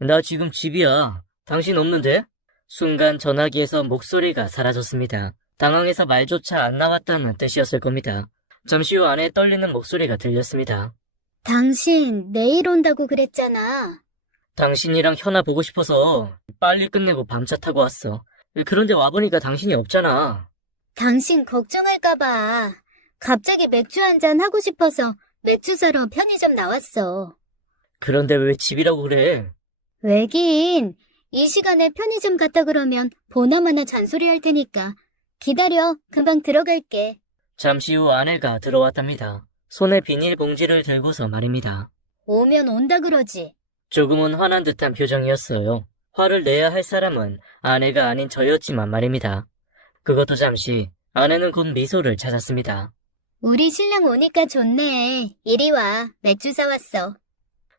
나 지금 집이야. 당신 없는데? 순간 전화기에서 목소리가 사라졌습니다. 당황해서 말조차 안 나왔다는 뜻이었을 겁니다. 잠시 후 아내의 떨리는 목소리가 들렸습니다. 당신 내일 온다고 그랬잖아. 당신이랑 현아 보고 싶어서 빨리 끝내고 밤차 타고 왔어. 그런데 와보니까 당신이 없잖아. 당신 걱정할까봐. 갑자기 맥주 한잔 하고 싶어서 맥주 사러 편의점 나왔어. 그런데 왜 집이라고 그래? 왜긴, 이 시간에 편의점 갔다 그러면 보나마나 잔소리할 테니까. 기다려, 금방 들어갈게. 잠시 후 아내가 들어왔답니다. 손에 비닐봉지를 들고서 말입니다. 오면 온다 그러지. 조금은 화난 듯한 표정이었어요. 화를 내야 할 사람은 아내가 아닌 저였지만 말입니다. 그것도 잠시 아내는 곧 미소를 찾았습니다. 우리 신랑 오니까 좋네. 이리 와, 맥주 사왔어.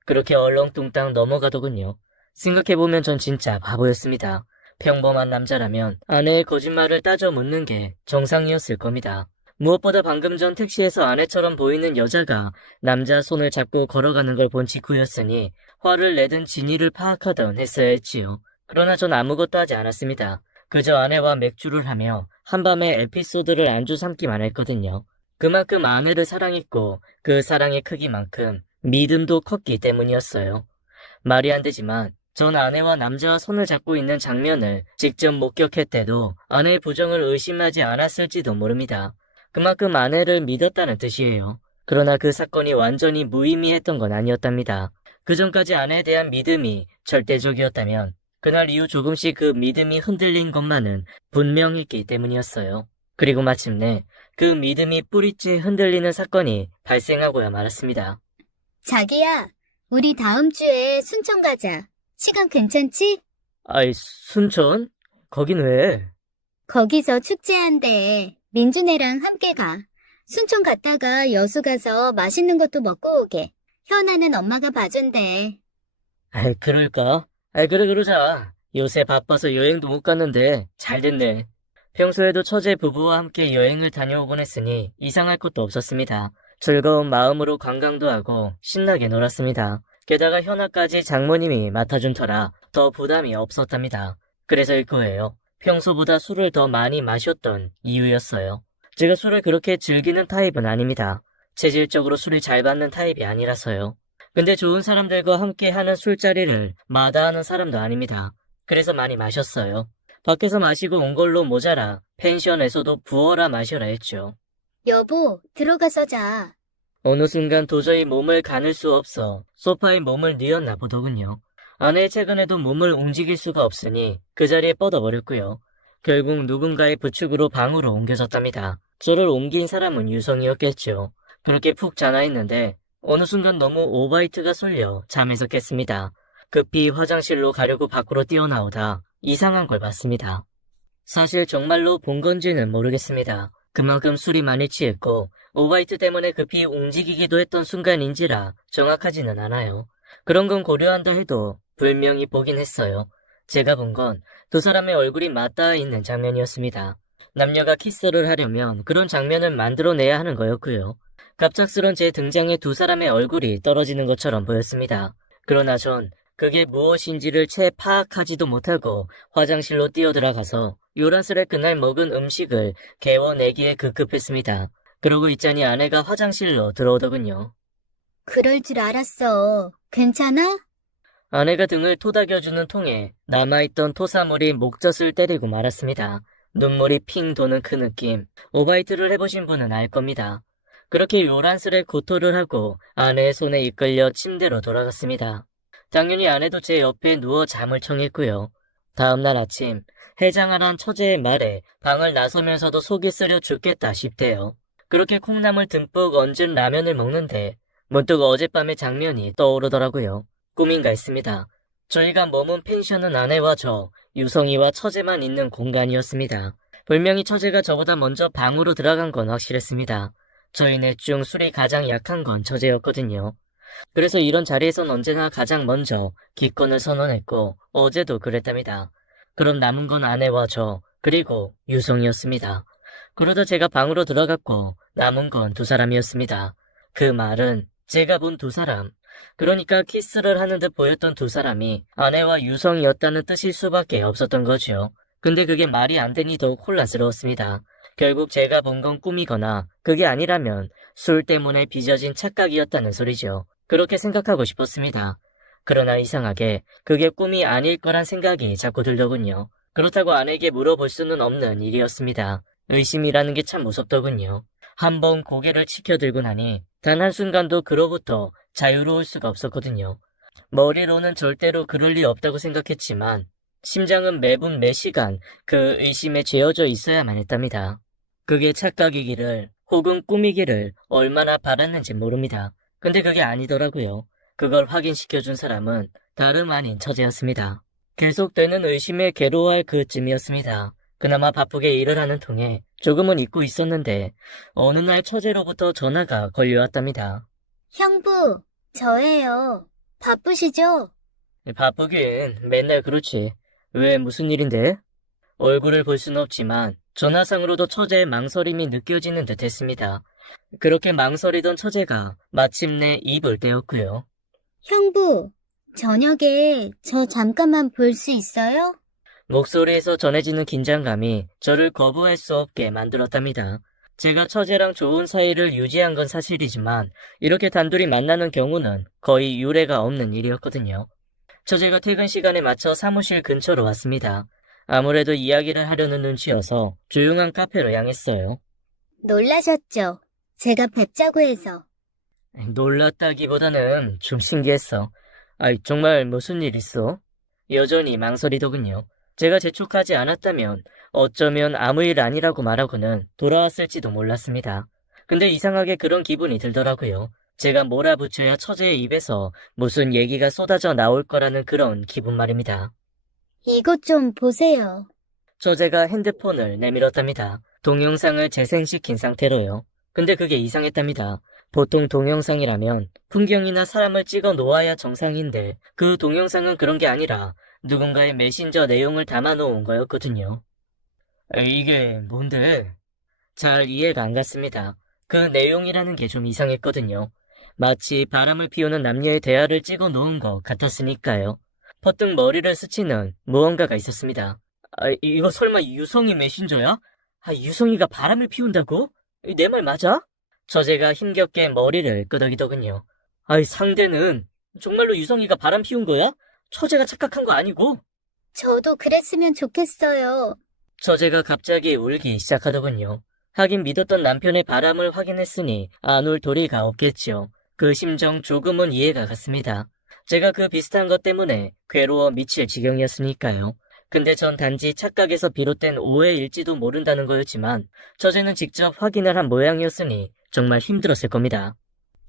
그렇게 얼렁뚱땅 넘어가더군요. 생각해보면 전 진짜 바보였습니다. 평범한 남자라면 아내의 거짓말을 따져 묻는 게 정상이었을 겁니다. 무엇보다 방금 전 택시에서 아내처럼 보이는 여자가 남자 손을 잡고 걸어가는 걸 본 직후였으니 화를 내든 진위를 파악하던 했어야 했지요. 그러나 전 아무것도 하지 않았습니다. 그저 아내와 맥주를 하며 한밤의 에피소드를 안주 삼기만 했거든요. 그만큼 아내를 사랑했고 그 사랑의 크기만큼 믿음도 컸기 때문이었어요. 말이 안 되지만 전 아내와 남자와 손을 잡고 있는 장면을 직접 목격했대도 아내의 부정을 의심하지 않았을지도 모릅니다. 그만큼 아내를 믿었다는 뜻이에요. 그러나 그 사건이 완전히 무의미했던 건 아니었답니다. 그 전까지 아내에 대한 믿음이 절대적이었다면 그날 이후 조금씩 그 믿음이 흔들린 것만은 분명했기 때문이었어요. 그리고 마침내 그 믿음이 뿌리째 흔들리는 사건이 발생하고야 말았습니다. 자기야, 우리 다음 주에 순천 가자. 시간 괜찮지? 아이, 순천? 거긴 왜? 거기서 축제한대. 민준애랑 함께 가. 순천 갔다가 여수 가서 맛있는 것도 먹고 오게. 현아는 엄마가 봐준대. 아이, 그럴까? 아이, 그래, 그러자. 요새 바빠서 여행도 못 갔는데 잘 됐네. 평소에도 처제 부부와 함께 여행을 다녀오곤 했으니 이상할 것도 없었습니다. 즐거운 마음으로 관광도 하고 신나게 놀았습니다. 게다가 현아까지 장모님이 맡아준 터라 더 부담이 없었답니다. 그래서일 거예요. 평소보다 술을 더 많이 마셨던 이유였어요. 제가 술을 그렇게 즐기는 타입은 아닙니다. 체질적으로 술이 잘 받는 타입이 아니라서요. 근데 좋은 사람들과 함께 하는 술자리를 마다하는 사람도 아닙니다. 그래서 많이 마셨어요. 밖에서 마시고 온 걸로 모자라 펜션에서도 부어라 마셔라 했죠. 여보, 들어가서 자. 어느 순간 도저히 몸을 가눌 수 없어 소파에 몸을 뉘었나 보더군요. 아내 최근에도 몸을 움직일 수가 없으니 그 자리에 뻗어버렸고요. 결국 누군가의 부축으로 방으로 옮겨졌답니다. 저를 옮긴 사람은 유성이었겠죠. 그렇게 푹 자나 있는데 어느 순간 너무 오바이트가 쏠려 잠에서 깼습니다. 급히 화장실로 가려고 밖으로 뛰어나오다 이상한 걸 봤습니다. 사실 정말로 본 건지는 모르겠습니다. 그만큼 술이 많이 취했고 오바이트 때문에 급히 움직이기도 했던 순간인지라 정확하지는 않아요. 그런 건 고려한다 해도 분명히 보긴 했어요. 제가 본 건 두 사람의 얼굴이 맞닿아 있는 장면이었습니다. 남녀가 키스를 하려면 그런 장면을 만들어내야 하는 거였고요. 갑작스런 제 등장에 두 사람의 얼굴이 떨어지는 것처럼 보였습니다. 그러나 전 그게 무엇인지를 채 파악하지도 못하고 화장실로 뛰어들어가서 요란스레 그날 먹은 음식을 개워내기에 급급했습니다. 그러고 있자니 아내가 화장실로 들어오더군요. 그럴 줄 알았어. 괜찮아? 아내가 등을 토닥여주는 통에 남아있던 토사물이 목젖을 때리고 말았습니다. 눈물이 핑 도는 그 느낌. 오바이트를 해보신 분은 알 겁니다. 그렇게 요란스레 고토를 하고 아내의 손에 이끌려 침대로 돌아갔습니다. 당연히 아내도 제 옆에 누워 잠을 청했고요. 다음날 아침 해장하란 처제의 말에 방을 나서면서도 속이 쓰려 죽겠다 싶대요. 그렇게 콩나물 듬뿍 얹은 라면을 먹는데 문득 어젯밤의 장면이 떠오르더라고요. 꿈인가 했습니다. 저희가 머문 펜션은 아내와 저, 유성이와 처제만 있는 공간이었습니다. 분명히 처제가 저보다 먼저 방으로 들어간 건 확실했습니다. 저희 넷 중 술이 가장 약한 건 처제였거든요. 그래서 이런 자리에선 언제나 가장 먼저 기권을 선언했고 어제도 그랬답니다. 그럼 남은 건 아내와 저, 그리고 유성이었습니다. 그러다 제가 방으로 들어갔고 남은 건 두 사람이었습니다. 그 말은 제가 본 두 사람, 그러니까 키스를 하는 듯 보였던 두 사람이 아내와 유성이었다는 뜻일 수밖에 없었던 거죠. 근데 그게 말이 안 되니 더욱 혼란스러웠습니다. 결국 제가 본 건 꿈이거나 그게 아니라면 술 때문에 빚어진 착각이었다는 소리죠. 그렇게 생각하고 싶었습니다. 그러나 이상하게 그게 꿈이 아닐 거란 생각이 자꾸 들더군요. 그렇다고 아내에게 물어볼 수는 없는 일이었습니다. 의심이라는 게 참 무섭더군요. 한번 고개를 치켜들고 나니 단 한순간도 그로부터 자유로울 수가 없었거든요. 머리로는 절대로 그럴 리 없다고 생각했지만 심장은 매분 매시간 그 의심에 죄어져 있어야만 했답니다. 그게 착각이기를 혹은 꿈이기를 얼마나 바랐는지 모릅니다. 근데 그게 아니더라고요. 그걸 확인시켜준 사람은 다름 아닌 처제였습니다. 계속되는 의심에 괴로워할 그쯤이었습니다. 그나마 바쁘게 일을 하는 통에 조금은 잊고 있었는데 어느 날 처제로부터 전화가 걸려왔답니다. 형부, 저예요. 바쁘시죠? 바쁘긴 맨날 그렇지. 왜 무슨 일인데? 얼굴을 볼 수는 없지만 전화상으로도 처제의 망설임이 느껴지는 듯 했습니다. 그렇게 망설이던 처제가 마침내 입을 떼었고요. 형부, 저녁에 저 잠깐만 볼 수 있어요? 목소리에서 전해지는 긴장감이 저를 거부할 수 없게 만들었답니다. 제가 처제랑 좋은 사이를 유지한 건 사실이지만 이렇게 단둘이 만나는 경우는 거의 유례가 없는 일이었거든요. 처제가 퇴근 시간에 맞춰 사무실 근처로 왔습니다. 아무래도 이야기를 하려는 눈치여서 조용한 카페로 향했어요. 놀라셨죠? 제가 뵙자고 해서. 놀랐다기보다는 좀 신기했어. 정말 무슨 일 있어? 여전히 망설이더군요. 제가 재촉하지 않았다면 어쩌면 아무 일 아니라고 말하고는 돌아왔을지도 몰랐습니다. 근데 이상하게 그런 기분이 들더라고요. 제가 몰아붙여야 처제의 입에서 무슨 얘기가 쏟아져 나올 거라는 그런 기분 말입니다. 이것 좀 보세요. 처제가 핸드폰을 내밀었답니다. 동영상을 재생시킨 상태로요. 근데 그게 이상했답니다. 보통 동영상이라면 풍경이나 사람을 찍어 놓아야 정상인데 그 동영상은 그런 게 아니라 누군가의 메신저 내용을 담아놓은 거였거든요. 이게 뭔데? 잘 이해가 안 갔습니다. 그 내용이라는 게 좀 이상했거든요. 마치 바람을 피우는 남녀의 대화를 찍어 놓은 것 같았으니까요. 퍼뜩 머리를 스치는 무언가가 있었습니다. 이거 설마 유성이 메신저야? 유성이가 바람을 피운다고? 내 말 맞아? 처제가 힘겹게 머리를 끄덕이더군요. 상대는 정말로 유성이가 바람 피운 거야? 처제가 착각한 거 아니고? 저도 그랬으면 좋겠어요. 처제가 갑자기 울기 시작하더군요. 하긴 믿었던 남편의 바람을 확인했으니 안 울 도리가 없겠죠. 그 심정 조금은 이해가 갔습니다. 제가 그 비슷한 것 때문에 괴로워 미칠 지경이었으니까요. 근데 전 단지 착각에서 비롯된 오해일지도 모른다는 거였지만 처제는 직접 확인을 한 모양이었으니 정말 힘들었을 겁니다.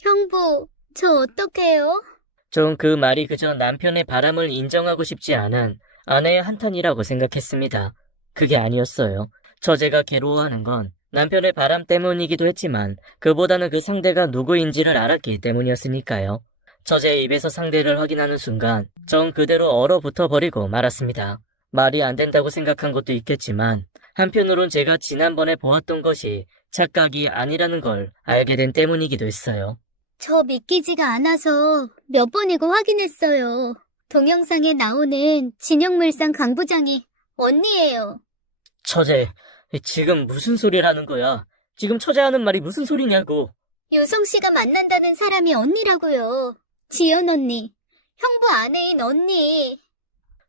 형부, 저 어떡해요? 전 그 말이 그저 남편의 바람을 인정하고 싶지 않은 아내의 한탄이라고 생각했습니다. 그게 아니었어요. 처제가 괴로워하는 건 남편의 바람 때문이기도 했지만 그보다는 그 상대가 누구인지를 알았기 때문이었으니까요. 처제의 입에서 상대를 확인하는 순간 전 그대로 얼어붙어 버리고 말았습니다. 말이 안 된다고 생각한 것도 있겠지만 한편으론 제가 지난번에 보았던 것이 착각이 아니라는 걸 알게 된 때문이기도 했어요. 저 믿기지가 않아서 몇 번이고 확인했어요. 동영상에 나오는 진영물산 강 부장이 언니예요. 처제, 지금 무슨 소리를 하는 거야? 지금 처제 하는 말이 무슨 소리냐고. 유성 씨가 만난다는 사람이 언니라고요. 지연 언니, 형부 아내인 언니.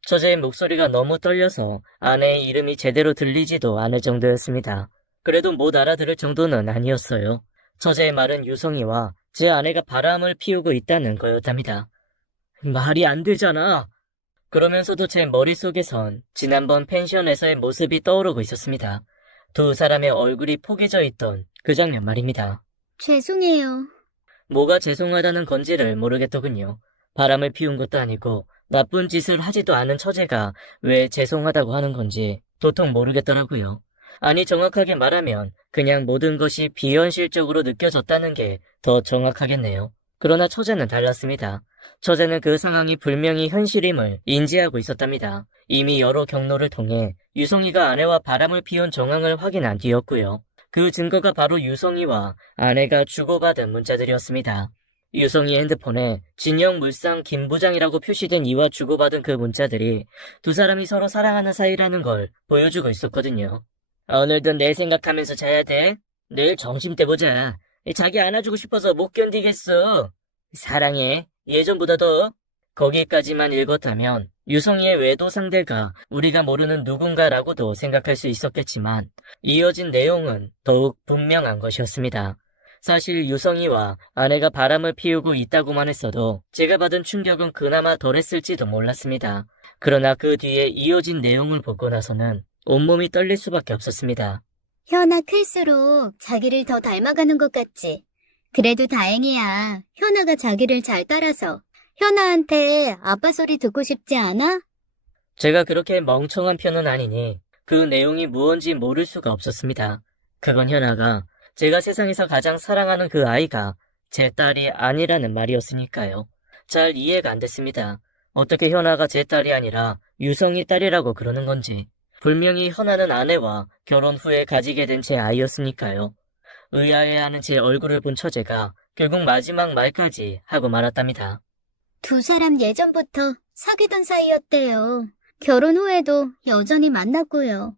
처제의 목소리가 너무 떨려서 아내의 이름이 제대로 들리지도 않을 정도였습니다. 그래도 못 알아들을 정도는 아니었어요. 처제의 말은 유성이와 제 아내가 바람을 피우고 있다는 거였답니다. 말이 안 되잖아. 그러면서도 제 머릿속에선 지난번 펜션에서의 모습이 떠오르고 있었습니다. 두 사람의 얼굴이 포개져 있던 그 장면 말입니다. 죄송해요. 뭐가 죄송하다는 건지를 모르겠더군요. 바람을 피운 것도 아니고 나쁜 짓을 하지도 않은 처제가 왜 죄송하다고 하는 건지 도통 모르겠더라고요. 아니 정확하게 말하면 그냥 모든 것이 비현실적으로 느껴졌다는 게 더 정확하겠네요. 그러나 처제는 달랐습니다. 처제는 그 상황이 분명히 현실임을 인지하고 있었답니다. 이미 여러 경로를 통해 유성이가 아내와 바람을 피운 정황을 확인한 뒤였고요. 그 증거가 바로 유성이와 아내가 주고받은 문자들이었습니다. 유성이 핸드폰에 진영물상 김부장이라고 표시된 이와 주고받은 그 문자들이 두 사람이 서로 사랑하는 사이라는 걸 보여주고 있었거든요. 오늘도 내 생각하면서 자야 돼. 내일 점심 때 보자. 자기 안아주고 싶어서 못 견디겠어. 사랑해. 예전보다 더. 거기까지만 읽었다면 유성이의 외도 상대가 우리가 모르는 누군가라고도 생각할 수 있었겠지만 이어진 내용은 더욱 분명한 것이었습니다. 사실 유성이와 아내가 바람을 피우고 있다고만 했어도 제가 받은 충격은 그나마 덜했을지도 몰랐습니다. 그러나 그 뒤에 이어진 내용을 보고 나서는 온몸이 떨릴 수밖에 없었습니다. 현아 클수록 자기를 더 닮아가는 것 같지? 그래도 다행이야. 현아가 자기를 잘 따라서. 현아한테 아빠 소리 듣고 싶지 않아? 제가 그렇게 멍청한 편은 아니니 그 내용이 무언지 모를 수가 없었습니다. 그건 현아가 제가 세상에서 가장 사랑하는 그 아이가 제 딸이 아니라는 말이었으니까요. 잘 이해가 안 됐습니다. 어떻게 현아가 제 딸이 아니라 유성이 딸이라고 그러는 건지. 분명히 현아는 아내와 결혼 후에 가지게 된 제 아이였으니까요. 의아해하는 제 얼굴을 본 처제가 결국 마지막 말까지 하고 말았답니다. 두 사람 예전부터 사귀던 사이였대요. 결혼 후에도 여전히 만났고요.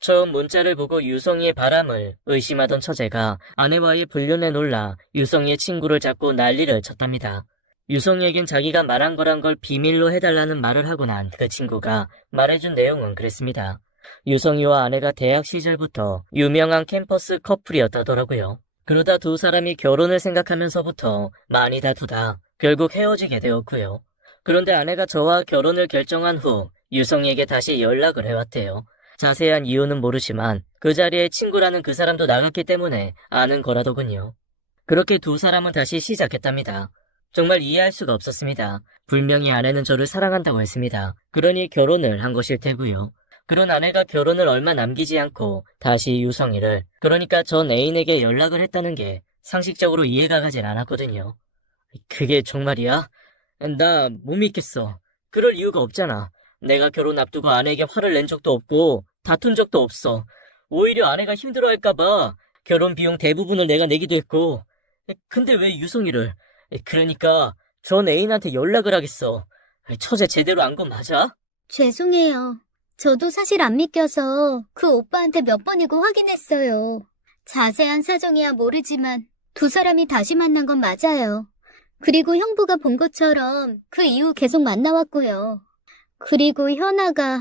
처음 문자를 보고 유성이의 바람을 의심하던 처제가 아내와의 불륜에 놀라 유성이의 친구를 잡고 난리를 쳤답니다. 유성이에겐 자기가 말한 거란 걸 비밀로 해달라는 말을 하고 난 그 친구가 말해준 내용은 그랬습니다. 유성이와 아내가 대학 시절부터 유명한 캠퍼스 커플이었다더라고요. 그러다 두 사람이 결혼을 생각하면서부터 많이 다투다 결국 헤어지게 되었고요. 그런데 아내가 저와 결혼을 결정한 후 유성이에게 다시 연락을 해왔대요. 자세한 이유는 모르지만 그 자리에 친구라는 그 사람도 나갔기 때문에 아는 거라더군요. 그렇게 두 사람은 다시 시작했답니다. 정말 이해할 수가 없었습니다. 분명히 아내는 저를 사랑한다고 했습니다. 그러니 결혼을 한 것일 테고요. 그런 아내가 결혼을 얼마 남기지 않고 다시 유성이를, 그러니까 전 애인에게 연락을 했다는 게 상식적으로 이해가 가질 않았거든요. 그게 정말이야? 나 못 믿겠어. 그럴 이유가 없잖아. 내가 결혼 앞두고 아내에게 화를 낸 적도 없고 다툰 적도 없어. 오히려 아내가 힘들어할까봐 결혼 비용 대부분을 내가 내기도 했고. 근데 왜 유성이를? 그러니까 전 애인한테 연락을 하겠어. 처제 제대로 안 건 맞아? 죄송해요. 저도 사실 안 믿겨서 그 오빠한테 몇 번이고 확인했어요. 자세한 사정이야 모르지만 두 사람이 다시 만난 건 맞아요. 그리고 형부가 본 것처럼 그 이후 계속 만나왔고요. 그리고 현아가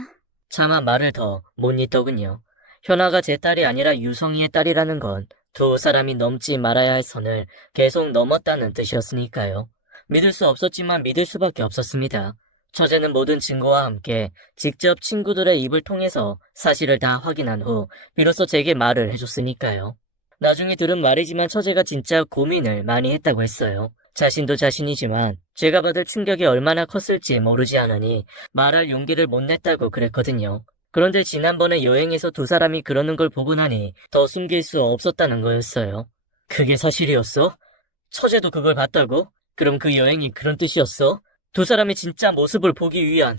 차마 말을 더 못 잇더군요. 현아가 제 딸이 아니라 유성이의 딸이라는 건 두 사람이 넘지 말아야 할 선을 계속 넘었다는 뜻이었으니까요. 믿을 수 없었지만 믿을 수밖에 없었습니다. 처제는 모든 증거와 함께 직접 친구들의 입을 통해서 사실을 다 확인한 후 비로소 제게 말을 해줬으니까요. 나중에 들은 말이지만 처제가 진짜 고민을 많이 했다고 했어요. 자신도 자신이지만 제가 받을 충격이 얼마나 컸을지 모르지 않으니 말할 용기를 못 냈다고 그랬거든요. 그런데 지난번에 여행에서 두 사람이 그러는 걸 보고 나니 더 숨길 수 없었다는 거였어요. 그게 사실이었어? 처제도 그걸 봤다고? 그럼 그 여행이 그런 뜻이었어? 두 사람의 진짜 모습을 보기 위한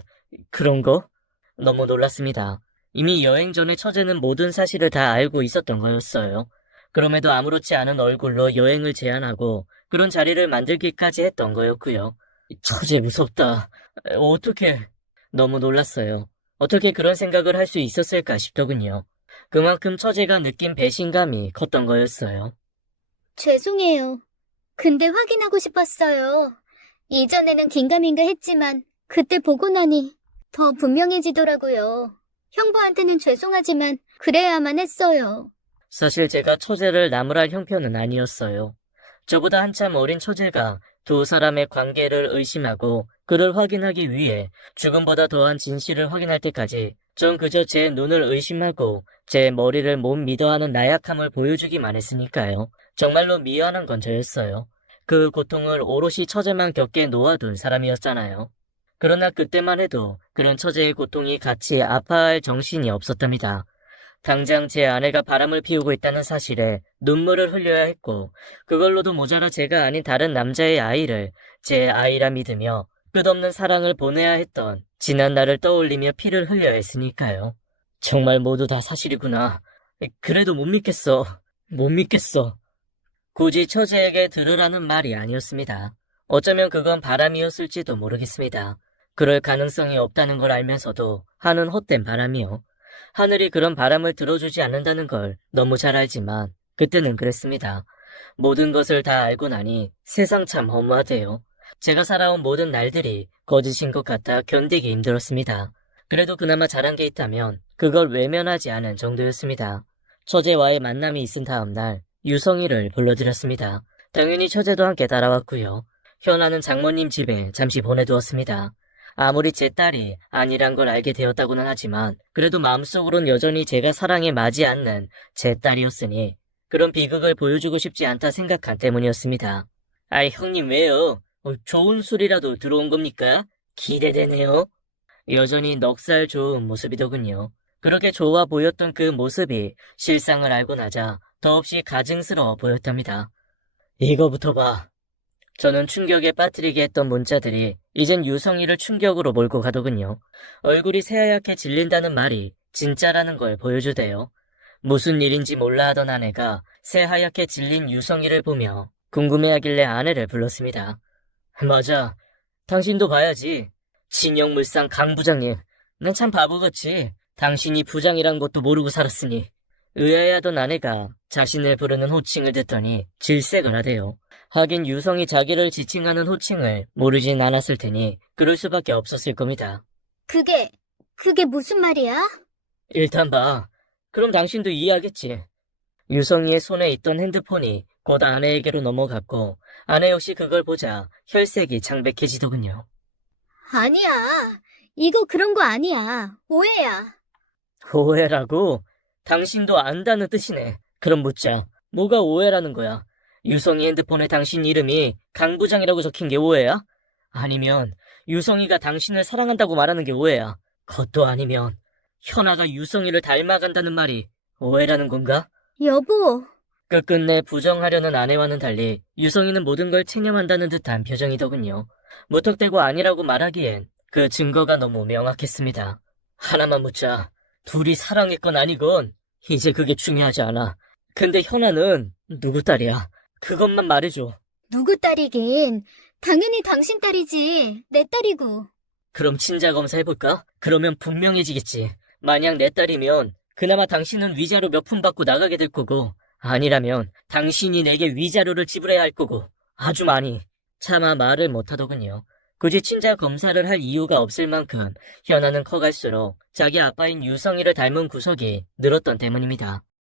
그런 거? 너무 놀랐습니다. 이미 여행 전에 처제는 모든 사실을 다 알고 있었던 거였어요. 그럼에도 아무렇지 않은 얼굴로 여행을 제안하고 그런 자리를 만들기까지 했던 거였고요. 처제 무섭다. 어떻게? 너무 놀랐어요. 어떻게 그런 생각을 할 수 있었을까 싶더군요. 그만큼 처제가 느낀 배신감이 컸던 거였어요. 죄송해요. 근데 확인하고 싶었어요. 이전에는 긴가민가 했지만 그때 보고 나니 더 분명해지더라고요. 형부한테는 죄송하지만 그래야만 했어요. 사실 제가 처제를 나무랄 형편은 아니었어요. 저보다 한참 어린 처제가 두 사람의 관계를 의심하고 그를 확인하기 위해 죽음보다 더한 진실을 확인할 때까지 전 그저 제 눈을 의심하고 제 머리를 못 믿어하는 나약함을 보여주기만 했으니까요. 정말로 미안한 건 저였어요. 그 고통을 오롯이 처제만 겪게 놓아둔 사람이었잖아요. 그러나 그때만 해도 그런 처제의 고통이 같이 아파할 정신이 없었답니다. 당장 제 아내가 바람을 피우고 있다는 사실에 눈물을 흘려야 했고 그걸로도 모자라 제가 아닌 다른 남자의 아이를 제 아이라 믿으며 끝없는 사랑을 보내야 했던 지난 날을 떠올리며 피를 흘려야 했으니까요. 정말 모두 다 사실이구나. 그래도 못 믿겠어. 못 믿겠어. 굳이 처제에게 들으라는 말이 아니었습니다. 어쩌면 그건 바람이었을지도 모르겠습니다. 그럴 가능성이 없다는 걸 알면서도 하는 헛된 바람이요. 하늘이 그런 바람을 들어주지 않는다는 걸 너무 잘 알지만 그때는 그랬습니다. 모든 것을 다 알고 나니 세상 참 허무하대요. 제가 살아온 모든 날들이 거짓인 것 같아 견디기 힘들었습니다. 그래도 그나마 잘한 게 있다면 그걸 외면하지 않은 정도였습니다. 처제와의 만남이 있은 다음 날 유성이를 불러드렸습니다. 당연히 처제도 함께 따라왔고요. 현아는 장모님 집에 잠시 보내두었습니다. 아무리 제 딸이 아니란 걸 알게 되었다고는 하지만 그래도 마음속으론 여전히 제가 사랑에 맞지 않는 제 딸이었으니 그런 비극을 보여주고 싶지 않다 생각한 때문이었습니다. 아이 형님 왜요? 좋은 술이라도 들어온 겁니까? 기대되네요. 여전히 넉살 좋은 모습이더군요. 그렇게 좋아 보였던 그 모습이 실상을 알고 나자 더없이 가증스러워 보였답니다. 이거부터 봐. 저는 충격에 빠뜨리게 했던 문자들이 이젠 유성이를 충격으로 몰고 가더군요. 얼굴이 새하얗게 질린다는 말이 진짜라는 걸 보여주대요. 무슨 일인지 몰라 하던 아내가 새하얗게 질린 유성이를 보며 궁금해하길래 아내를 불렀습니다. 맞아. 당신도 봐야지. 진영물산 강 부장님. 난 참 바보같이 당신이 부장이란 것도 모르고 살았으니. 의아해하던 아내가 자신을 부르는 호칭을 듣더니 질색을 하대요. 하긴 유성이 자기를 지칭하는 호칭을 모르진 않았을 테니 그럴 수밖에 없었을 겁니다. 그게 무슨 말이야? 일단 봐. 그럼 당신도 이해하겠지. 유성이의 손에 있던 핸드폰이 곧 아내에게로 넘어갔고 아내 역시 그걸 보자 혈색이 창백해지더군요. 아니야. 이거 그런 거 아니야. 오해야. 오해라고? 당신도 안다는 뜻이네. 그럼 묻자. 뭐가 오해라는 거야? 유성이 핸드폰에 당신 이름이 강 부장이라고 적힌 게 오해야? 아니면 유성이가 당신을 사랑한다고 말하는 게 오해야? 그것도 아니면 현아가 유성이를 닮아간다는 말이 오해라는 건가? 여보. 끝끝내 부정하려는 아내와는 달리 유성이는 모든 걸 체념한다는 듯한 표정이더군요. 무턱대고 아니라고 말하기엔 그 증거가 너무 명확했습니다. 하나만 묻자. 둘이 사랑했건 아니건 이제 그게 중요하지 않아. 근데 현아는 누구 딸이야? 그것만 말해줘. 누구 딸이긴. 당연히 당신 딸이지. 내 딸이고. 그럼 친자 검사해볼까? 그러면 분명해지겠지. 만약 내 딸이면 그나마 당신은 위자료 몇 푼 받고 나가게 될 거고, 아니라면 당신이 내게 위자료를 지불해야 할 거고, 아주 많이. 차마 말을 못하더군요. 굳이 친자 검사를 할 이유가 없을 만큼 현아는 커갈수록 자기 아빠인 유성이를 닮은 구석이 늘었던 때문입니다.